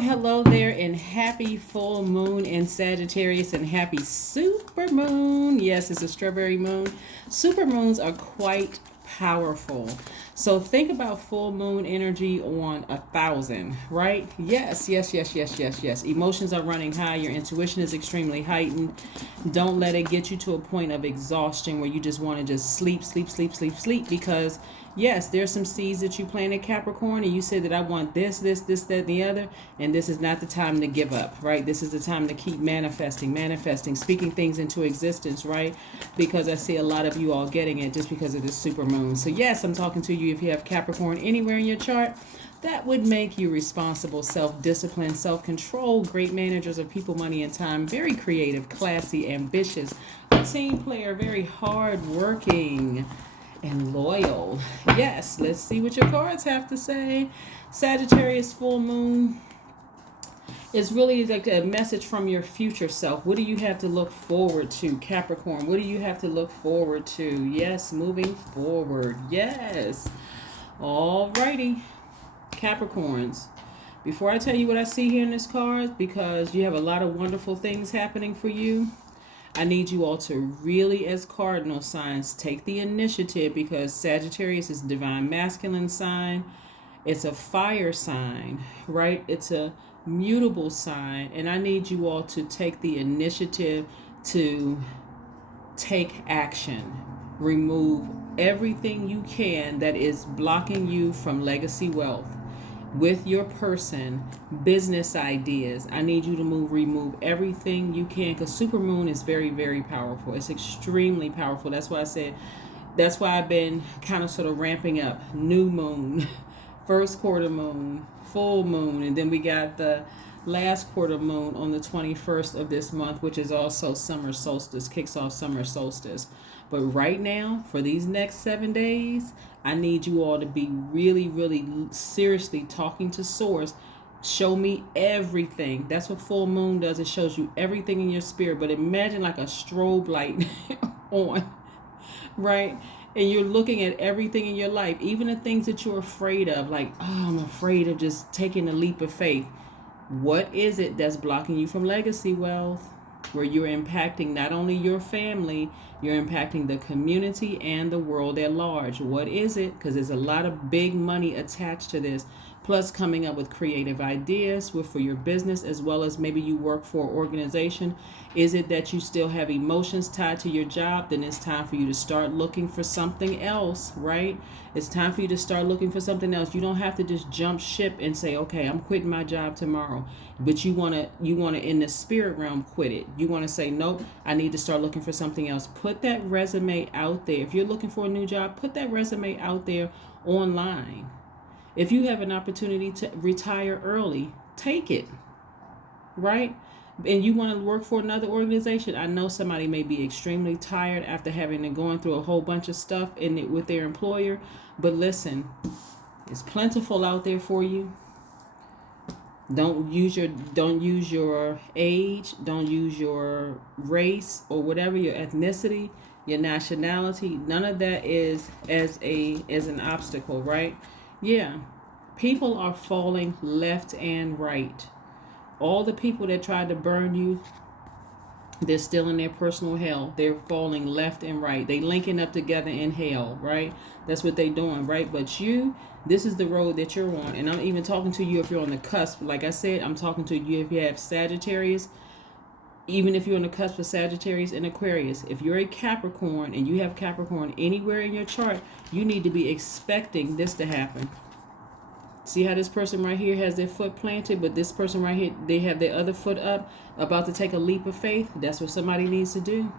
Hello there, and happy full moon in Sagittarius, and happy super moon. Yes, it's a strawberry moon. Super moons are quite powerful. So think about full moon energy on 1,000, right? Yes. Emotions are running high. Your intuition is extremely heightened. Don't let it get you to a point of exhaustion where you just want to just sleep, because yes, there's some seeds that you planted, Capricorn, and you said that I want this, that, and the other, and this is not the time to give up, right? This is the time to keep manifesting, speaking things into existence, right? Because I see a lot of you all getting it just because of this super moon. So yes, I'm talking to you if you have Capricorn anywhere in your chart. That would make you responsible, self-disciplined, self-control, great managers of people, money, and time, very creative, classy, ambitious, a team player, very hard-working, and loyal. Yes, let's see what your cards have to say. Sagittarius full moon is really like a message from your future self. What do you have to look forward to, Capricorn? What do you have to look forward to? Yes, moving forward. Yes. Alrighty, Capricorns. Before I tell you what I see here in this card, because you have a lot of wonderful things happening for you, I need you all to really, as cardinal signs, take the initiative, because Sagittarius is divine masculine sign. It's a fire sign, right? It's a mutable sign. And I need you all to take the initiative to take action. Remove everything you can that is blocking you from legacy wealth. With your person, business ideas, I need you to remove everything you can, because supermoon is very, very powerful. It's extremely powerful. That's why I've been kind of sort of ramping up. New moon, first quarter moon, full moon, and then we got the last quarter moon on the 21st of this month, which is also summer solstice, kicks off summer solstice. But right now, for these next 7 days, I need you all to be really, really seriously talking to Source. Show me everything. That's what full moon does. It shows you everything in your spirit. But imagine like a strobe light on, right? And you're looking at everything in your life, even the things that you're afraid of, like, oh, I'm afraid of just taking a leap of faith. What is it that's blocking you from legacy wealth? Where you're impacting not only your family, you're impacting the community and the world at large. What is it? Because there's a lot of big money attached to this. Plus coming up with creative ideas for your business, as well as maybe you work for an organization. Is it that you still have emotions tied to your job? Then it's time for you to start looking for something else, right? It's time for you to start looking for something else. You don't have to just jump ship and say, okay, I'm quitting my job tomorrow. But you wanna in the spirit realm quit it. You wanna say, nope, I need to start looking for something else. Put that resume out there. If you're looking for a new job, put that resume out there online. If you have an opportunity to retire early, take it, right? And you want to work for another organization. I know somebody may be extremely tired after having and going through a whole bunch of stuff with their employer. But listen, it's plentiful out there for you. Don't use your age, don't use your race or whatever, your ethnicity, your nationality. None of that is as an obstacle, right? Yeah, people are falling left and right. All the people that tried to burn you, they're still in their personal hell. They're falling left and right. They linking up together in hell, right? That's what they're doing, right? But this is the road that you're on. And I'm even talking to you if you're on the cusp. Like I said, I'm talking to you if you have Sagittarius. Even if you're on the cusp of Sagittarius and Aquarius, if you're a Capricorn and you have Capricorn anywhere in your chart, you need to be expecting this to happen. See how this person right here has their foot planted, but this person right here, they have their other foot up, about to take a leap of faith? That's what somebody needs to do.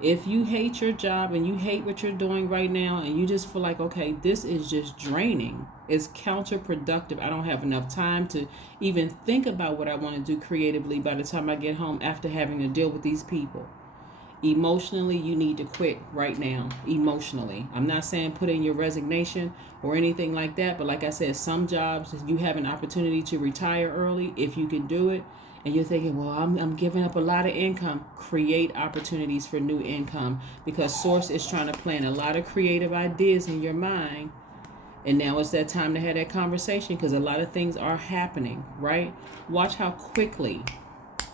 If you hate your job and you hate what you're doing right now, and you just feel like, okay, this is just draining, it's counterproductive, I don't have enough time to even think about what I want to do creatively by the time I get home after having to deal with these people. Emotionally, you need to quit right now. Emotionally. I'm not saying put in your resignation or anything like that, but like I said, some jobs, you have an opportunity to retire early if you can do it. And you're thinking, well, I'm giving up a lot of income. Create opportunities for new income, because Source is trying to plant a lot of creative ideas in your mind. And now it's that time to have that conversation, because a lot of things are happening, right? Watch how quickly.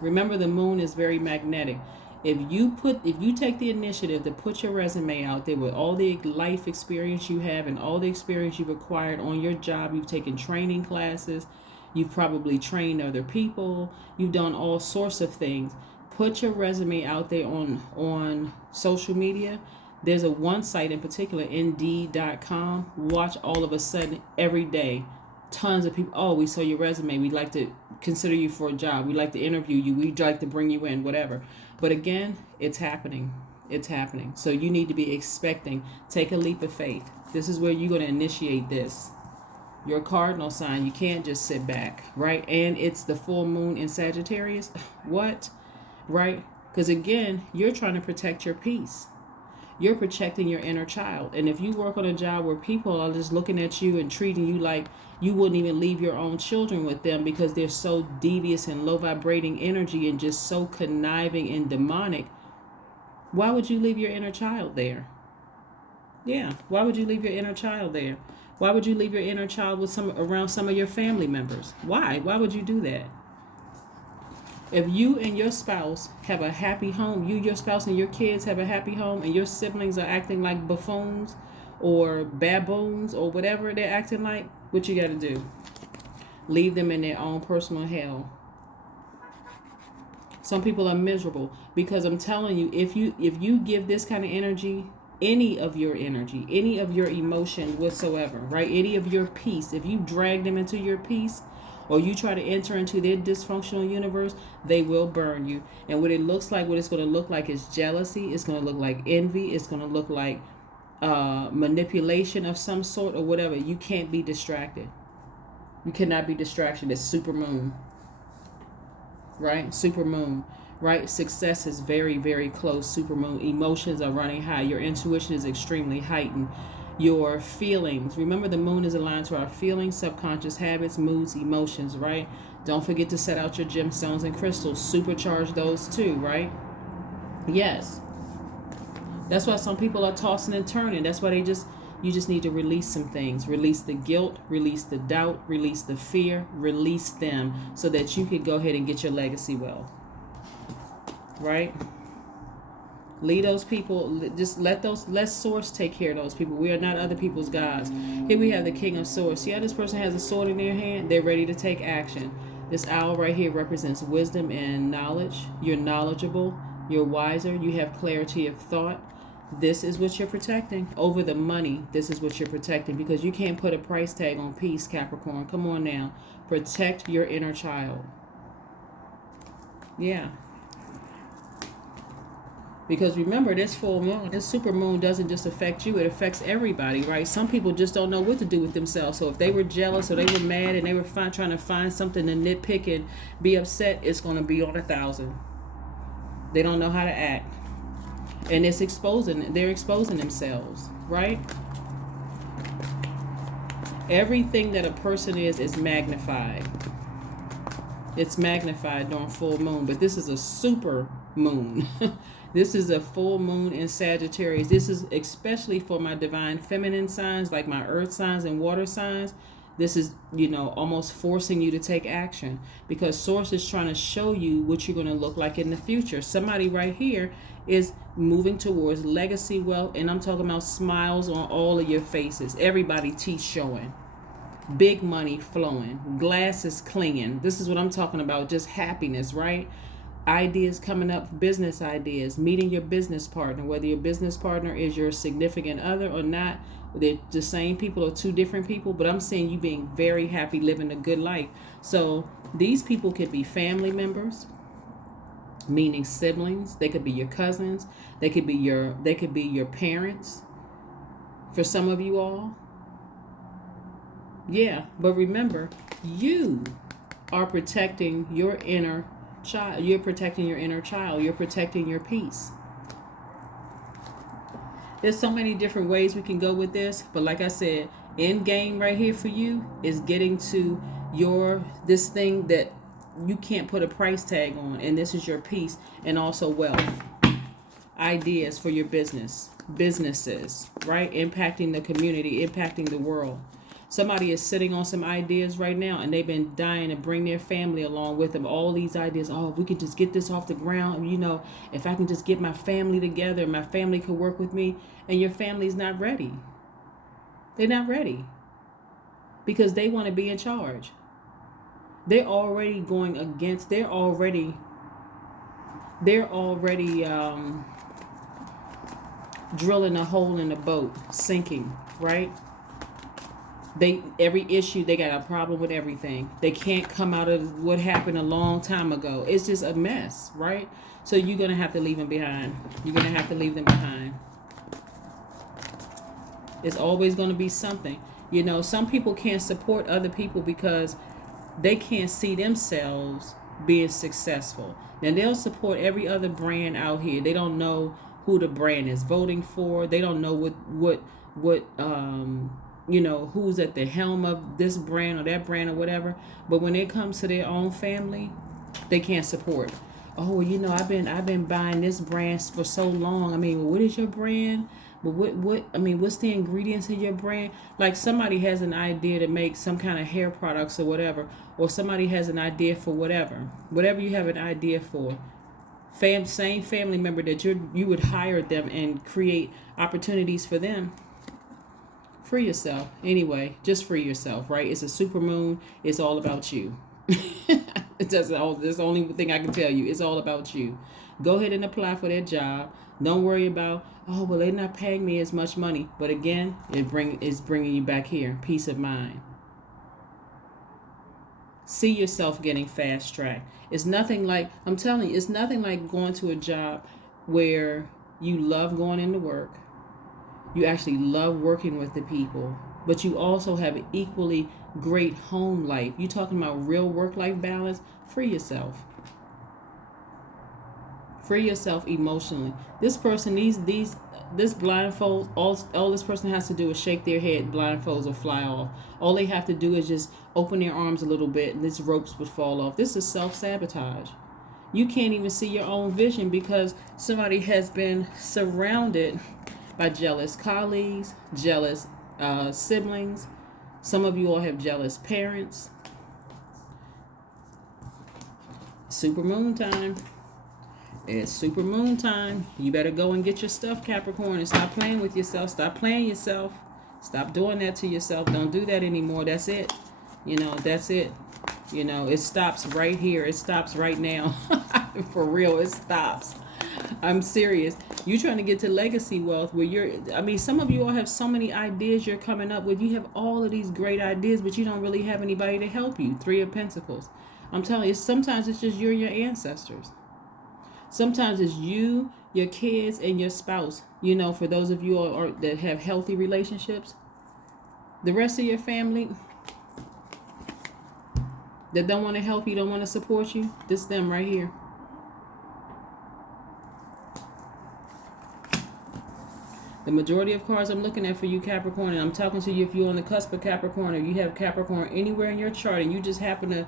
Remember, the moon is very magnetic. If you take the initiative to put your resume out there with all the life experience you have and all the experience you've acquired on your job, you've taken training classes, you've probably trained other people, you've done all sorts of things. Put your resume out there on social media. There's a one site in particular, Indeed.com. Watch, all of a sudden, every day, tons of people, oh, we saw your resume, we'd like to consider you for a job, we'd like to interview you, we'd like to bring you in, whatever. But again, it's happening. It's happening. So you need to be expecting. Take a leap of faith. This is where you're going to initiate this. Your cardinal sign, you can't just sit back, right? And it's the full moon in Sagittarius. What? Right? Because again, you're trying to protect your peace. You're protecting your inner child. And if you work on a job where people are just looking at you and treating you like you wouldn't even leave your own children with them because they're so devious and low vibrating energy and just so conniving and demonic, why would you leave your inner child there? Yeah, why would you leave your inner child there? Why would you leave your inner child with around some of your family members? Why? Why would you do that? If you and your spouse have a happy home, you, your spouse, and your kids have a happy home, and your siblings are acting like buffoons or baboons or whatever they're acting like, what you got to do? Leave them in their own personal hell. Some people are miserable because I'm telling you, if you give this kind of energy, any of your energy, any of your emotions whatsoever, right? Any of your peace, if you drag them into your peace, or you try to enter into their dysfunctional universe, they will burn you. And what it's going to look like is jealousy. It's going to look like envy. It's going to look like manipulation of some sort or whatever. You can't be distracted. You cannot be distracted. It's supermoon, right? Supermoon, right? Success is very, very close. Supermoon. Emotions are running high. Your intuition is extremely heightened. Your feelings. Remember, the moon is aligned to our feelings, subconscious habits, moods, emotions, right? Don't forget to set out your gemstones and crystals. Supercharge those too, right? Yes. That's why some people are tossing and turning. That's why you just need to release some things. Release the guilt, release the doubt, release the fear, release them so that you can go ahead and get your legacy wealth. Right? Leave those people, just let source take care of those people. We are not other people's gods. Here we have the King of Swords. See how this person has a sword in their hand? They're ready to take action. This owl right here represents wisdom and knowledge. You're knowledgeable. You're wiser. You have clarity of thought. This is what you're protecting. Over the money, this is what you're protecting, because you can't put a price tag on peace, Capricorn. Come on now. Protect your inner child. Yeah. Because remember, this full moon, this super moon doesn't just affect you, it affects everybody, right? Some people just don't know what to do with themselves. So if they were jealous or they were mad and they were trying to find something to nitpick and be upset, it's going to be on 1,000. They don't know how to act. And they're exposing themselves, right? Everything that a person is magnified. It's magnified during full moon, but this is a super moon. This is a full moon in Sagittarius. This is especially for my divine feminine signs, like my earth signs and water signs. This is, almost forcing you to take action, because Source is trying to show you what you're going to look like in the future. Somebody right here is moving towards legacy wealth, and I'm talking about smiles on all of your faces. Everybody teeth showing. Big money flowing. Glasses clinging. This is what I'm talking about. Just happiness, right? Ideas coming up, business ideas, meeting your business partner, whether your business partner is your significant other or not. They're the same people or two different people, but I'm seeing you being very happy, living a good life. So these people could be family members, meaning siblings. They could be your cousins. They could be your parents. For some of you all. Yeah, but remember, you are protecting your inner child. You're protecting your inner child. You're protecting your peace. There's so many different ways we can go with this, but like I said, end game right here for you is getting to this thing that you can't put a price tag on, and this is your peace and also wealth. Ideas for your businesses, right? Impacting the community, impacting the world. Somebody is sitting on some ideas right now, and they've been dying to bring their family along with them. All these ideas, oh, we could just get this off the ground. If I can just get my family together, my family could work with me. And your family's not ready. They're not ready because they want to be in charge. They're already going against. They're already drilling a hole in the boat, sinking, right? Every issue, they got a problem with everything. They can't come out of what happened a long time ago. It's just a mess, right? So you're going to have to leave them behind. You're going to have to leave them behind. It's always going to be something. Some people can't support other people because they can't see themselves being successful. Now, they'll support every other brand out here. They don't know who the brand is voting for. They don't know who's at the helm of this brand or that brand or whatever. But when it comes to their own family, they can't support. Oh, I've been buying this brand for so long. I mean, what is your brand? But what's the ingredients in your brand? Like somebody has an idea to make some kind of hair products or whatever, or somebody has an idea for whatever you have an idea for. Same family member that you would hire them and create opportunities for them. Free yourself. Anyway, just free yourself, right? It's a supermoon. It's all about you. That's the only thing I can tell you. It's all about you. Go ahead and apply for that job. Don't worry about, they're not paying me as much money. But again, it's bringing you back here. Peace of mind. See yourself getting fast tracked. It's nothing like going to a job where you love going into work. You actually love working with the people, but you also have an equally great home life. You talking about real work-life balance? Free yourself. Free yourself emotionally. This person, this blindfold, all this person has to do is shake their head, blindfolds will fly off. All they have to do is just open their arms a little bit and these ropes would fall off. This is self-sabotage. You can't even see your own vision because somebody has been surrounded by jealous colleagues, jealous siblings. Some of you all have jealous parents. Supermoon time. It's supermoon time. You better go and get your stuff, Capricorn, and stop playing with yourself. Stop playing yourself. Stop doing that to yourself. Don't do that anymore. That's it. That's it. It stops right here. It stops right now. For real, it stops. I'm serious. You're trying to get to legacy wealth where some of you all have so many ideas you're coming up with. You have all of these great ideas, but you don't really have anybody to help you. 3 of Pentacles. I'm telling you, sometimes it's just you and your ancestors. Sometimes it's you, your kids, and your spouse. For those of you all that have healthy relationships. The rest of your family that don't want to help you, don't want to support you, this is them right here. The majority of cards I'm looking at for you, Capricorn, and I'm talking to you if you're on the cusp of Capricorn or you have Capricorn anywhere in your chart and you just happen to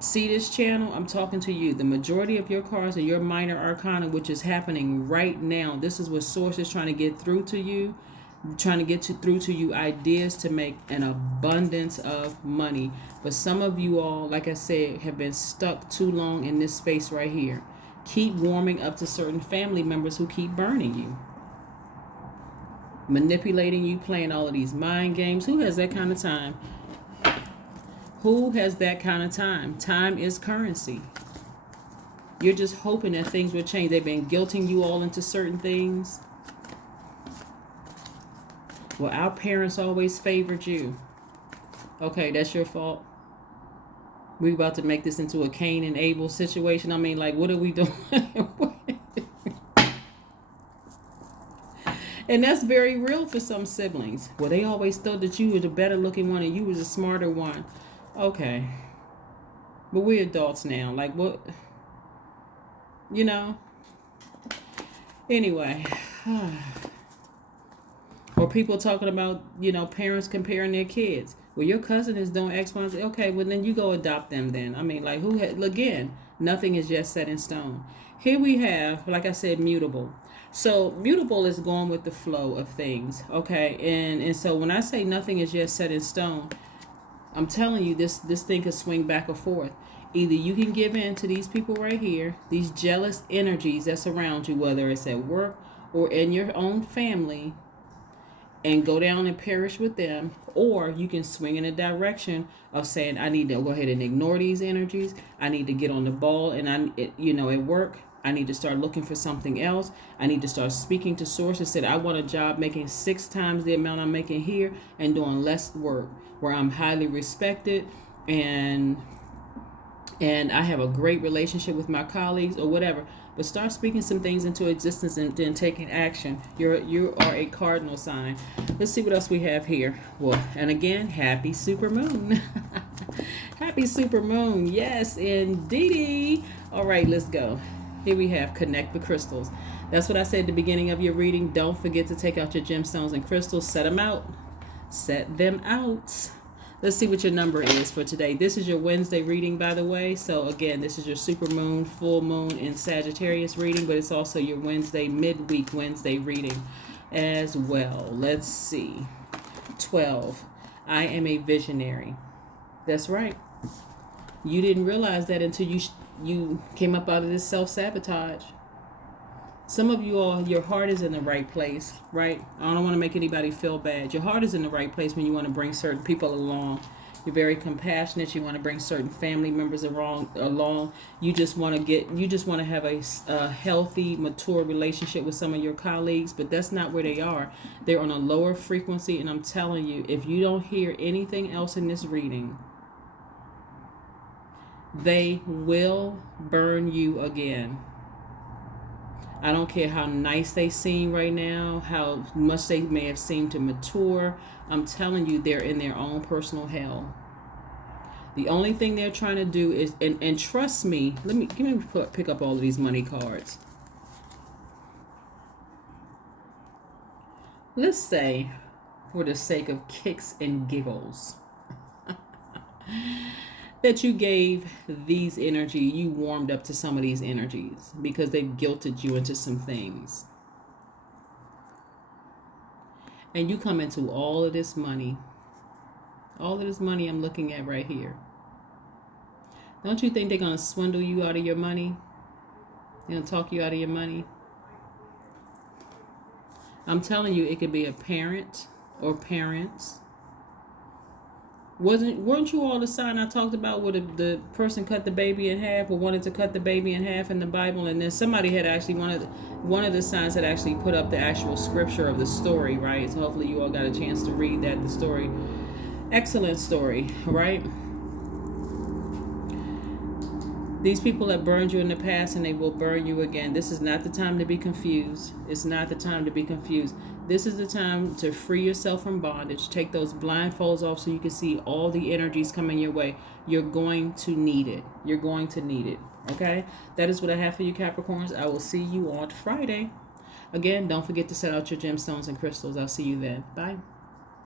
see this channel, I'm talking to you. The majority of your cards are your minor arcana, which is happening right now. This is what Source is trying to get through to you, through to you ideas to make an abundance of money. But some of you all, like I said, have been stuck too long in this space right here. Keep warming up to certain family members who keep burning you. Manipulating you, playing all of these mind games. Who has that kind of time? Who has that kind of time? Time is currency. You're just hoping that things will change. They've been guilting you all into certain things. Well, our parents always favored you. Okay, that's your fault. We're about to make this into a Cain and Abel situation. I mean, like, what are we doing? And that's very real for some siblings. Well, they always thought that you were the better looking one and you was the smarter one. Okay. But we're adults now. Like, what? Anyway. Or people talking about, parents comparing their kids. Well, your cousin is doing X, Y, Z. Okay, well, then you go adopt them then. I mean, like, again, nothing is just set in stone. Here we have, like I said, mutable. So mutable is going with the flow of things, okay? And so when I say nothing is yet set in stone, I'm telling you, this thing could swing back or forth. Either you can give in to these people right here, these jealous energies that surround you, whether it's at work or in your own family, and go down and perish with them, or you can swing in a direction of saying, I need to go ahead and ignore these energies. I need to get on the ball, and at work, I need to start looking for something else. I need to start speaking to sources. Said I want a job making 6 times the amount I'm making here and doing less work, where I'm highly respected and I have a great relationship with my colleagues or whatever. But start speaking some things into existence and then taking action. You are a cardinal sign. Let's see what else we have here. Well, and again, happy supermoon. Happy supermoon. Yes, indeedy. All right, let's go. Here we have connect with crystals. That's what I said at the beginning of your reading. Don't forget to take out your gemstones and crystals. Set them out. Set them out. Let's see what your number is for today. This is your Wednesday reading, by the way. So again, this is your super moon, full moon, and Sagittarius reading, but it's also your Wednesday, midweek Wednesday reading as well. Let's see. 12. I am a visionary. That's right. You didn't realize that until you came up out of this self-sabotage. Some of you all, your heart is in the right place, right? I don't want to make anybody feel bad. Your heart is in the right place when you want to bring certain people along. You're very compassionate. You want to bring certain family members along. You just want to have a healthy, mature relationship with some of your colleagues, but that's not where they are. They're on a lower frequency, and I'm telling you, if you don't hear anything else in this reading, they will burn you again. I don't care how nice they seem right now, how much they may have seemed to mature. I'm telling you, they're in their own personal hell. The only thing they're trying to do is, and trust me, pick up all of these money cards. Let's say, for the sake of kicks and giggles, that you gave these energy, you warmed up to some of these energies because they've guilted you into some things. And you come into all of this money I'm looking at right here. Don't you think they're going to swindle you out of your money? They're going to talk you out of your money? I'm telling you, it could be a parent or parents. Weren't you all the sign I talked about where the person cut the baby in half or wanted to cut the baby in half in the Bible, and then somebody had actually one of the signs had actually put up the actual scripture of the story, right? So hopefully you all got a chance to read the story. Excellent story, right? These people have burned you in the past and they will burn you again. This is not the time to be confused. It's not the time to be confused. This is the time to free yourself from bondage. Take those blindfolds off so you can see all the energies coming your way. You're going to need it. You're going to need it. Okay? That is what I have for you, Capricorns. I will see you on Friday. Again, don't forget to set out your gemstones and crystals. I'll see you then. Bye.